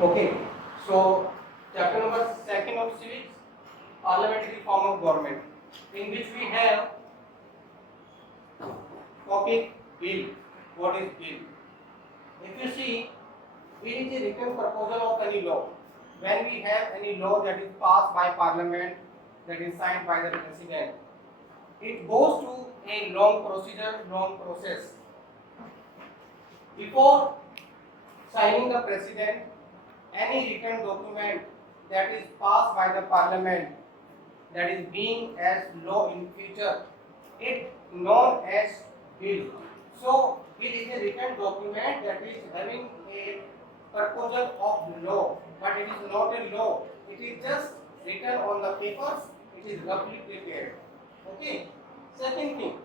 Okay, so chapter number second of civics, parliamentary form of government, in which we have topic bill. What is bill? If you see, bill is a written proposal of any law. When we have any law that is passed by parliament, that is signed by the president, it goes to a long procedure, long process. Before signing the president, any written document that is passed by the parliament that is being as law in future, it known as bill. So bill is a written document that is having a proposal of law, but it is not a law. It is just written on the papers. It is roughly prepared. Okay. Second thing,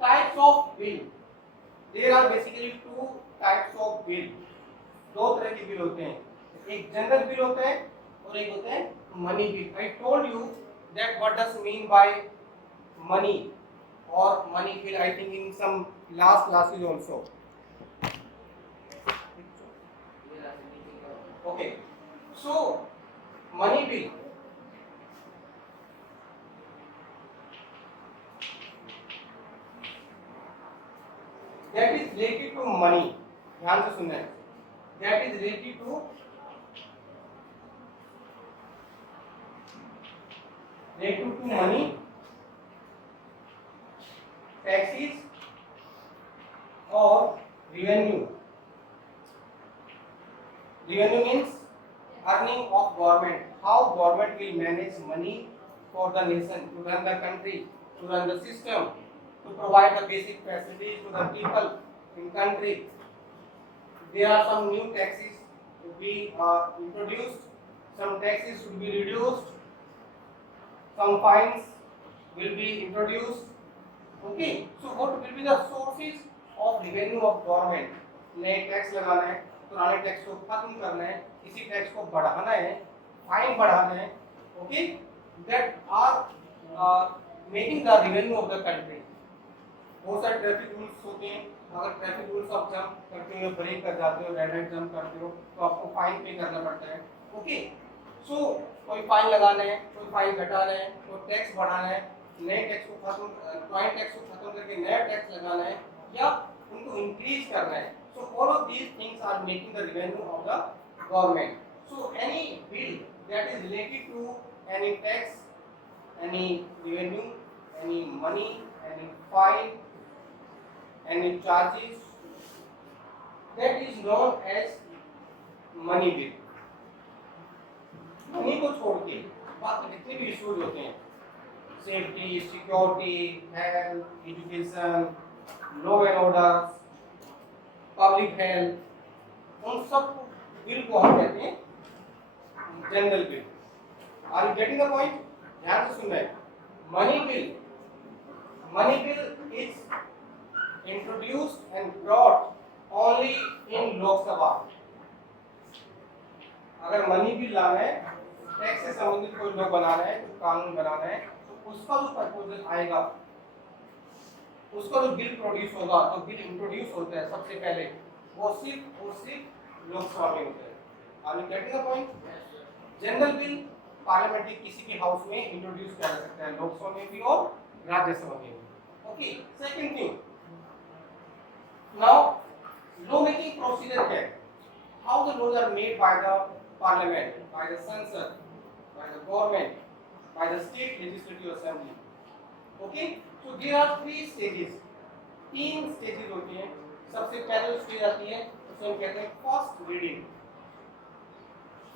types of bill. There are basically two types of bill. दो तरह के bill होते हैं, एक general bill होता है और एक होता है money bill. I told you that what does mean by money or money bill, I think in some last classes also. Okay, so money bill, that is related to money. ध्यान से सुनना है. That is related to money, taxes or revenue. Revenue means earning of government. How government will manage money for the nation, to run the country, to run the system, to provide the basic facilities to the people in country. There are some new taxes to be introduced, some taxes should be reduced, some fines will be introduced. Okay, so what will be the sources of revenue of government? नए tax लगाना है, पुराने tax को खत्म करना है, इसी tax को बढ़ाना है, फाइन बढ़ाना है. Okay, that are making the revenue of the country. बहुत सारे ट्रैफिक रूल्स होते हैं. अगर ट्रैफिक रूल्स आप जंप करते हो, ब्रेक कर जाते हो, रेड लाइट जंप करते हो, तो आपको फाइन पे करना पड़ता है. ओके, सो कोई फाइन लगाना है, कोई फाइन घटाना है, कोई टैक्स बढ़ाना है, नए टैक्स को खत्म, पुराने टैक्स को खत्म करके नया टैक्स लगाना है या उनको इंक्रीज करना है. So all of these things are making the revenue of the government. So any bill that is related to any tax, any revenue, any money, any fine, any charges, that is known as money bill. Money को छोड़ के बाकी जितने भी issues होते हैं, safety, security, health, education, law and order, public health, उन सब बिल को हम कहते हैं general bill. Are you getting the point? ध्यान से सुनना है. Money bill is introduced and brought only in Lok Sabha. अगर मनी बिल लाना है, टैक्स से संबंधित कोई लॉ बनाना है, कोई कानून बनाना है, तो उसका जो प्रपोजल आएगा, उसका जो बिल प्रोड्यूस होगा, तो बिल इंट्रोड्यूस होता है सबसे पहले, वो सिर्फ और सिर्फ लोकसभा में होता है. Are you getting the point? General bill parliament के किसी भी हाउस में इंट्रोड्यूस किया जा सकता है, लोकसभा में भी और राज्यसभा में भी. Okay, second thing, now law making procedure है. How the laws are made by the parliament, by the Sanssad, by the government, by the state legislative assembly. Okay, so there are three stages. तीन stages होती हैं. सबसे पहले stage आती है, उसको हम कहते हैं फर्स्ट रीडिंग.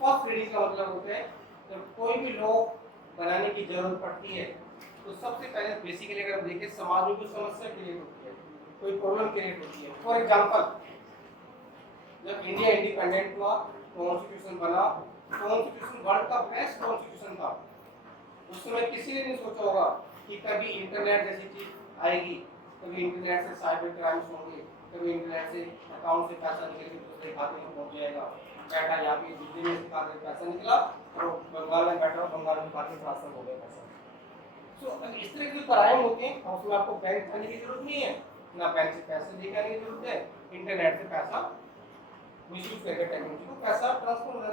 फर्स्ट रीडिंग का मतलब होता है जब कोई भी लॉ बनाने की जरूरत पड़ती है, तो सबसे पहले बेसिकली अगर हम देखें, समाज में कुछ समस्या क्रिएट होती है, कोई प्रॉब्लम क्रिएट होती है. फॉर एग्जांपल, जब इंडिया इंडिपेंडेंट हुआ, कॉन्स्टिट्यूशन बना, कॉन्स्टिट्यूशन वर्ल्ड का बेस्ट कॉन्स्टिट्यूशन था. उस समय किसी ने नहीं सोचा होगा कि कभी इंटरनेट जैसी चीज आएगी, कभी इंटरनेट से साइबर क्राइम्स होंगे, कभी इंटरनेट से अकाउंट से पैसा निकल के दूसरे खाते में पहुंच जाएगा. बैठा यहाँ पे दिल्ली में खाते में पैसा निकला और बंगाल में बैठा, बंगाल में खाते ट्रांसफर हो गया पैसा. सो इस तरह के जो क्राइम होते हैं, उसमें आपको बैंक जाने की जरूरत नहीं है, ना बैंक से पैसे लेने की जरूरत है, इंटरनेट से पैसा मिसयूज करके टेक्नोलॉजी को पैसा ट्रांसफर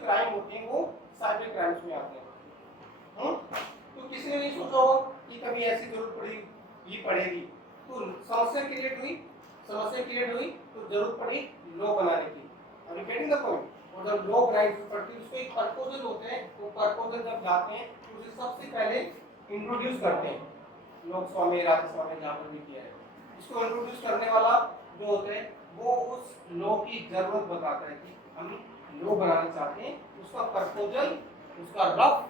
जो क्राइम होते हैं वो साइबर क्राइम्स में आते हैं। तो किसी ने नहीं सोचा होगा कि कभी ऐसी जरूरत पड़ेगी, तो समस्या क्रिएट हुई तो जरूरत पड़ी लॉ बनाने की। अभी गेटिंग द पॉइंट। और जब लॉ बनाई पड़ती है उसको एक प्रपोजल होते हैं, वो प्रपोजल जब जाते हैं तो उसे सबसे पहले इंट्रोड्यूस करते हैं, लोकसभा में राज्यसभा में जहाँ पर भी किया है। इसको इंट्रोड्यूस करने वाला जो होते हैं वो उस लॉ की जरूरत बताता है कि हम लॉ बनाना चाहते हैं, उसका प्रपोजल, उसका रफ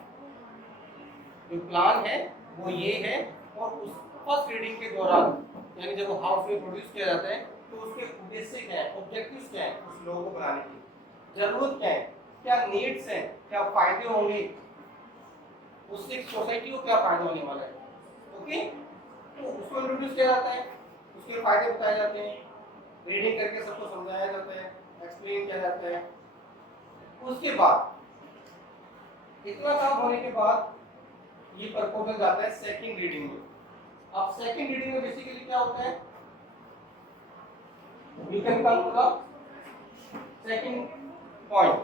जो प्लान है वो ये है। और उस फर्स्ट रीडिंग के दौरान यानी जब वो हाउस में प्रोड्यूस किया जाता है तो उसके उद्देश्य क्या है, ऑब्जेक्टिव्स क्या है उस लॉ को बनाने की, जरूरत क्या है, क्या नीड्स हैं, क्या फायदे होंगे, उससे सोसाइटी को क्या फायदा होने वाला है। ओके, तो उसको इंट्रोड्यूस किया जाता है, उसके फायदे बताए जाते हैं, रीडिंग करके सबको समझाया जाता है, एक्सप्लेन किया जाता है। उसके बाद इतना काम होने के बाद ये प्रपोजल जाता है सेकंड रीडिंग में। अब सेकंड रीडिंग में बेसिकली क्या होता है, you can come to the second point,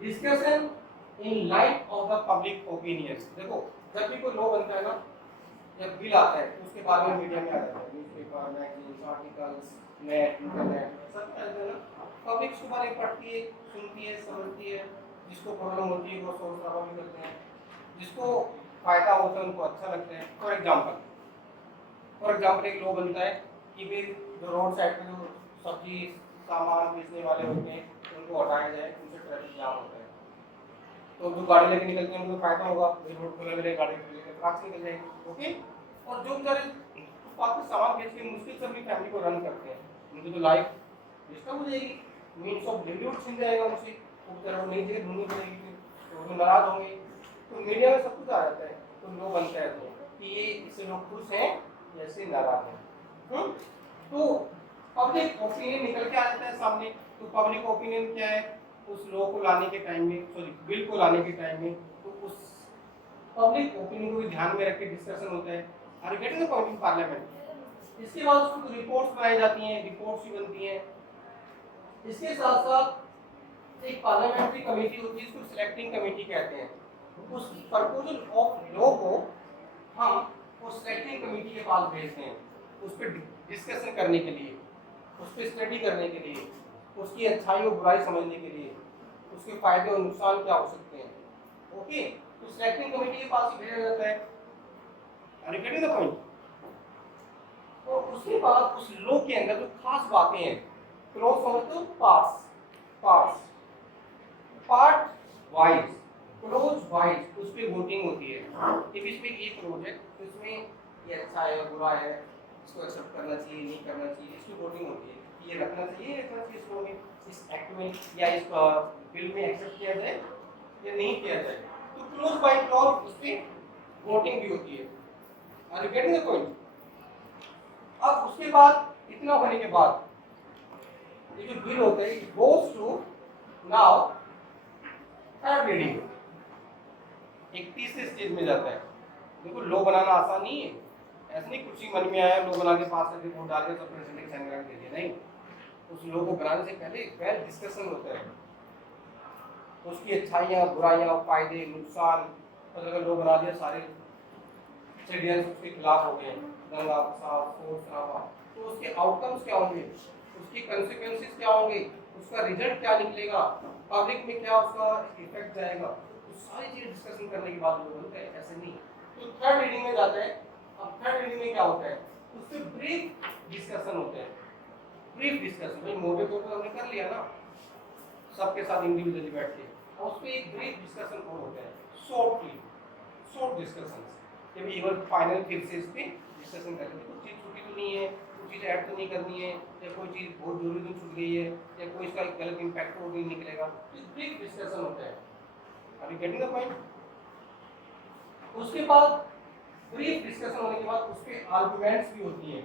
discussion in light of the public opinion. देखो जब भी कोई लॉ बनता है ना, जब बिल आता है तो उसके बाद में मीडिया में आ जाता है, newspaper, magazines, articles, net, internet सब पे आ जाता है ना। पब्लिक उसके बारे में पढ़ती है, सुनती है, समझती है, जिसको प्रॉब्लम होती है वो शोर शराबा भी करते हैं, जिसको फायदा होता है उनको अच्छा लगता है। फॉर एग्जाम्पल एक लॉ बनता है कि भी जो रोड साइड पे जो सब्जी सामान बेचने वाले होते हैं उनको हटाया जाए, उनसे ट्रैफिक जाम होता है। तो जो गाड़ी लेके निकलते हैं उनको फायदा होगा, रोड खुला मिले, गाड़ी ट्रक से निकल जाएगी। ओके, और जो बेचारे फुटपाथ पे सामान बेच के मुश्किल से अपनी फैमिली को रन करते हैं, उनकी तो लाइफ डिस्टर्ब हो जाएगी, मीन्स ऑफ लिवलीहुड छिन जाएगा उनसे, वो बेचारे नई जगह ढूंढनी पड़ेगी, तो वो नाराज होंगे। तो मीडिया में सब कुछ आ जाता है, तो लोग बनता है तो कि ये इससे लोग खुश हैं या इससे नाराज हैं। तो पब्लिक ओपिनियन निकल के आ जाता है सामने। तो पब्लिक ओपिनियन क्या है, उस लॉ को लाने के टाइम में, सॉरी बिल को लाने के टाइम में, तो उस पब्लिक ओपिनियन को भी ध्यान में रख के डिस्कशन होता है। Are you getting the point in parliament. इसके बाद उसको रिपोर्ट्स बनाई जाती हैं, रिपोर्ट्स भी बनती हैं। इसके साथ साथ एक पार्लियामेंट्री कमेटी होती है, इसको सिलेक्टिंग कमेटी कहते हैं। उस प्रपोजल ऑफ लॉ को हम उस सिलेक्टिंग कमेटी के पास भेजते हैं, उस पर डिस्कशन करने के लिए, उस पर स्टडी करने के लिए, उसकी अच्छाई और बुराई समझने के लिए, उसके फायदे और नुकसान क्या हो सकते हैं। ओके, तो सिलेक्टिंग कमेटी के पास भेजा जाता है। Are you getting the point. और उसके बाद उस लॉ के अंदर जो खास बातें हैं, क्लोज समझते हो, पार्ट वाइज, क्लोज वाइज उस पे वोटिंग होती है। ये बीच में एक क्लोज है तो इसमें ये अच्छा है बुरा है, इसको एक्सेप्ट करना चाहिए नहीं करना चाहिए, इसकी वोटिंग होती है कि ये रखना चाहिए इस लॉ में, इस एक्ट में या इस बिल में एक्सेप्ट किया जाए या नहीं किया जाए। तो क्लोज बाय क्लोज उस पे वोटिंग भी होती है। Are you getting the point. अब उसके बाद इतना होने के बाद ये जो बिल होता है it goes to now third reading, एक तीसरे स्टेज में जाता है। देखो लॉ बनाना आसान नहीं है, ऐसा नहीं कुछ ही मन में आया लॉ बना के पास करके वोट डाल के सब प्रेसिडेंट साइन करा दे दिया, नहीं। उस लॉ को बनाने से पहले वेल डिस्कशन होता है, उसकी अच्छाइयाँ बुराइयाँ फायदे नुकसान, और अगर लॉ बना दिया सारे सिटीजन उसके खिलाफ हो गए, दंगा फसाद शोर शराबा, तो उसके आउटकम्स क्या होंगे, उसके कंसिक्वेंसेस क्या होंगे, उसका रिजल्ट क्या निकलेगा, पब्लिक में क्या उसका इफेक्ट जाएगा, तो सारी चीजें डिस्कशन करने के बाद वो बनता है, ऐसे नहीं। तो थर्ड रीडिंग में जाता है। अब थर्ड रीडिंग में क्या होता है, उससे ब्रीफ डिस्कशन होते हैं। ब्रीफ डिस्कशन भाई मोटे तौर पर हमने कर लिया ना सबके साथ इंडिविजुअली बैठ के, और उस पर एक ब्रीफ डिस्कशन और होता है, शॉर्ट डिस्कशन। जब इवन फाइनल फिर से इस पे डिस्कशन करेंगे, कुछ चीज़ छुट्टी तो नहीं है, कुछ चीज़ ऐड तो नहीं करनी है, या कोई चीज़ बहुत जरूरी तो छूट गई है, या कोई इसका गलत इम्पैक्ट तो नहीं निकलेगा, तो ब्रीफ डिस्कशन होता है। Are you getting the point. उसके बाद ब्रीफ डिस्कशन होने के बाद उस पे आर्गुमेंट्स भी होती हैं,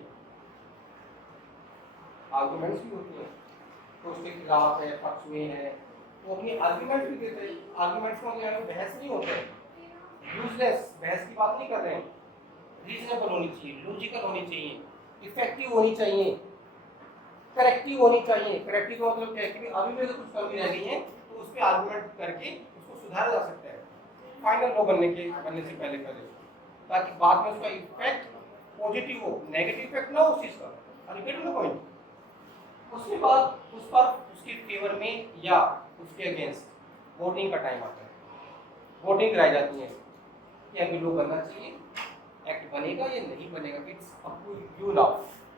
तो उसके खिलाफ है पक्ष में है, तो अपनी आर्गुमेंट भी देते हैं। आर्गुमेंट्स का मतलब बहस नहीं होता है, यूजलेस बहस की बात नहीं कर रहे हैं, रीजनेबल होनी चाहिए, लॉजिकल होनी चाहिए, इफेक्टिव होनी चाहिए, करेक्टिव होनी चाहिए। करेक्टिव का मतलब क्या है कि अभी भी अगर कुछ कमी रह गई है तो उस पे आर्गुमेंट करके उसको सुधारा जा सकता है फाइनल लॉ बनने से पहले ताकि बाद में उसका इफेक्ट पॉजिटिव हो, नेगेटिव इफेक्ट ना हो उस चीज का। Are you getting the point? उसके बाद उस पर उसके फेवर में या उसके अगेंस्ट वोटिंग का टाइम आता है, वोटिंग कराई जाती है कि अभी लॉ बनना चाहिए, एक्ट बनेगा या नहीं बनेगा, it's up to you now.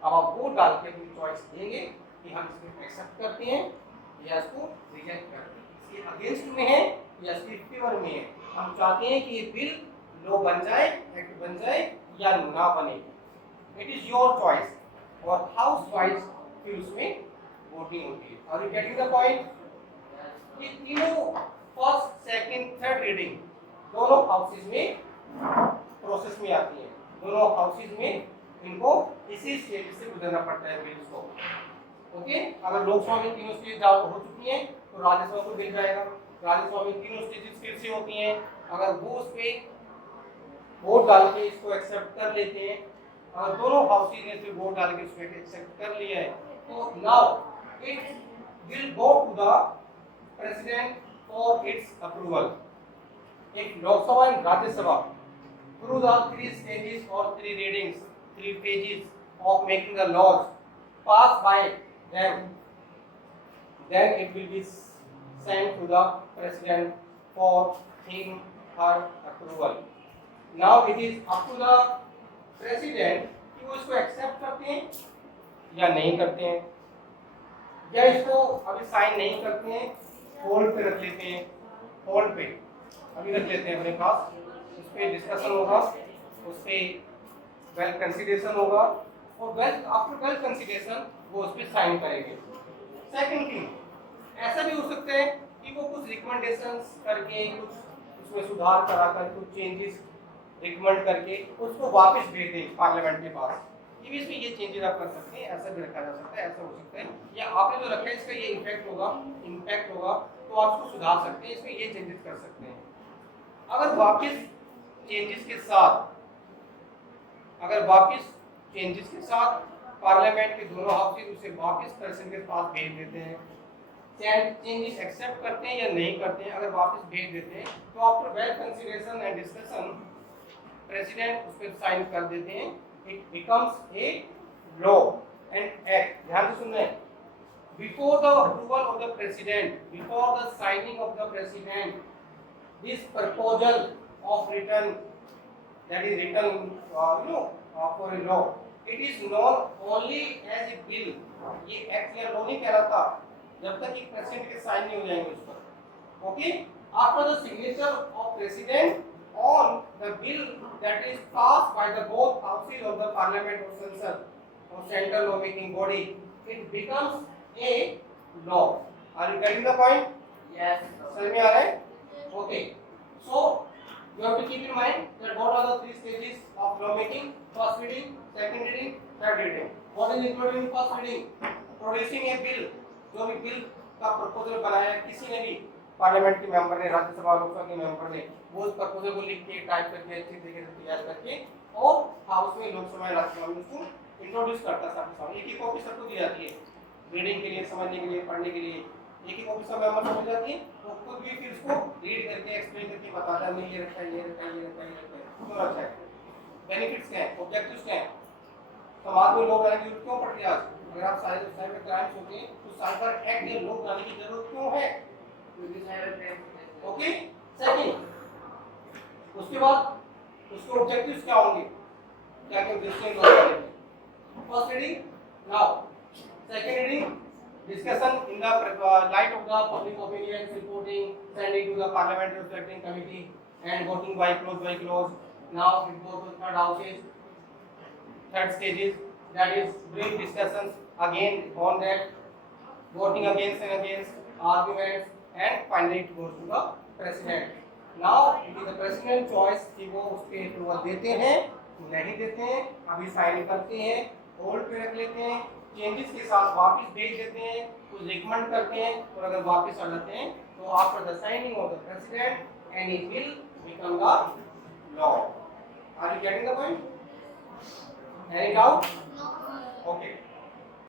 अब आप वोट डाल के अपनी चॉइस देंगे कि हम इसको एक्सेप्ट करते हैं या इसको रिजेक्ट करते हैं, इसके अगेंस्ट में है या इसके फेवर में है। हम चाहते हैं कि ये बिल लॉ बन जाए, एक्ट बन जाए या ना बने, इट इज योर चॉइस। और हाउस वाइज फिर उसमें वोटिंग होती है। Are you getting the point? ये तीनों फर्स्ट, सेकंड, थर्ड रीडिंग दोनों हाउसेज में प्रोसेस में आती है, दोनों हाउसेज में इनको इसी स्टेज से गुजरना पड़ता है बिल्स को। ओके, अगर लोकसभा में तीनों स्टेज हो चुकी हैं तो राज्यसभा को बिल जाएगा, राज्यसभा में तीनों स्टेजेस फिर से होती हैं, अगर वो उस पे वोट डाल के इसको एक्सेप्ट कर लेते हैं, अगर दोनों हाउसेज ने फिर वोट डाल के इसको एक्सेप्ट कर लिया है तो now it will go to the president for its approval. एक Lok Sabha and Rajya Sabha through the 3 stages or 3 readings, 3 phases of making the laws passed by them, then it will be sent to the president for him her approval. Now it is up to the president कि वो इसको accept करते हैं या नहीं करते हैं, या इसको अभी साइन नहीं करते हैं, होल्ड पे रख लेते हैं, होल्ड पे अभी रख लेते हैं अपने पास, उस पे डिस्कशन होगा, उस पे वेल कंसीडरेशन होगा और वेल आफ्टर वेल कंसीडरेशन वो उस पे साइन करेंगे। सेकंड थिंग, ऐसा भी हो सकता है कि वो कुछ रिकमेंडेशंस करके, कुछ उसमें सुधार कराकर, कुछ चेंजेस रिकमेंड करके उसको वापस भेज दें पार्लियामेंट के पास कि इसमें ये चेंजेस आप कर सकते हैं, ऐसा भी रखा जा सकता है, ऐसा हो सकता है, या आपने जो रखा है इसका ये इम्पैक्ट होगा तो आप उसको सुधार सकते हैं, इसमें ये चेंजेस कर सकते हैं। अगर वापस चेंजेस के साथ पार्लियामेंट के दोनों हाउसेज उसे वापस प्रेसिडेंट के पास भेज देते हैं, चेंजेस एक्सेप्ट करते हैं या नहीं करते हैं, अगर वापस भेज देते हैं तो after well consideration and discussion president उस पर साइन कर देते हैं, it becomes a law and act. ध्यान से सुनना है, before the approval of the president, before the signing of the president, this proposal of written, that is written for a law, it is known only as a bill। ये act या law नहीं कह रहा था जब तक कि president के साइन नहीं हो जाएंगे उस पर। Okay, after the signature of president on the bill that is passed by the both houses of the parliament or संसद or central law making body, it becomes a law। Are you getting the point? Yes, समझ में आ रहा है? Okay, so you have to keep in mind that what are the 3 stages of law making: first reading, second reading, third reading। What is included in first reading? Producing a bill, जो भी bill का proposal बनाया है किसी ने भी, parliament के member ने, राज्यसभा लोकसभा के मेंबर ने, वो उस प्रपोजल को लिख के टाइप करके अच्छी तरीके से तैयार करके और हाउस में, लोकसभा, राज्यसभा में उसको इंट्रोड्यूस करता है सबके सामने। एक ही कॉपी सबको दी जाती है रीडिंग के लिए, समझने के लिए, पढ़ने के लिए, एक ही कॉपी सब मेंबर समझ जाती है, वो खुद भी फिर उसको रीड करके एक्सप्लेन करके बताता है, नहीं ये रखा है, ये रखा है, ये रखा है, ये रखा है, क्यों रखा है, बेनिफिट्स क्या है, ऑब्जेक्टिव्स क्या है, समाज में लोग रहने की जरूरत क्यों पड़ती है आज, अगर आप साइबर क्राइम्स होते हैं तो साइबर एक्ट या लोग लाने की जरूरत क्यों है। ओके, सेकंड, उसके बाद उसके ऑब्जेक्टिव्स क्या होंगे, क्या क्या उद्देश्य हैं लोग करेंगे। First reading, now second reading, discussion in the light of the public opinion, reporting, sending to the parliament reflecting committee and voting by clause। Now it goes to third houses, third stages, that is brief discussions again on that, voting against and against, arguments, and finally it goes to the president। Now it is the president choice कि वो उसके approval देते हैं, नहीं देते हैं, अभी sign करते हैं, होल्ड पे रख लेते हैं, चेंजेस के साथ वापस भेज देते हैं, कुछ रिकमेंड करते हैं, और अगर वापस आ जाते हैं तो after the signing of the president any bill become the law. Are you getting the point? Any doubt? Okay.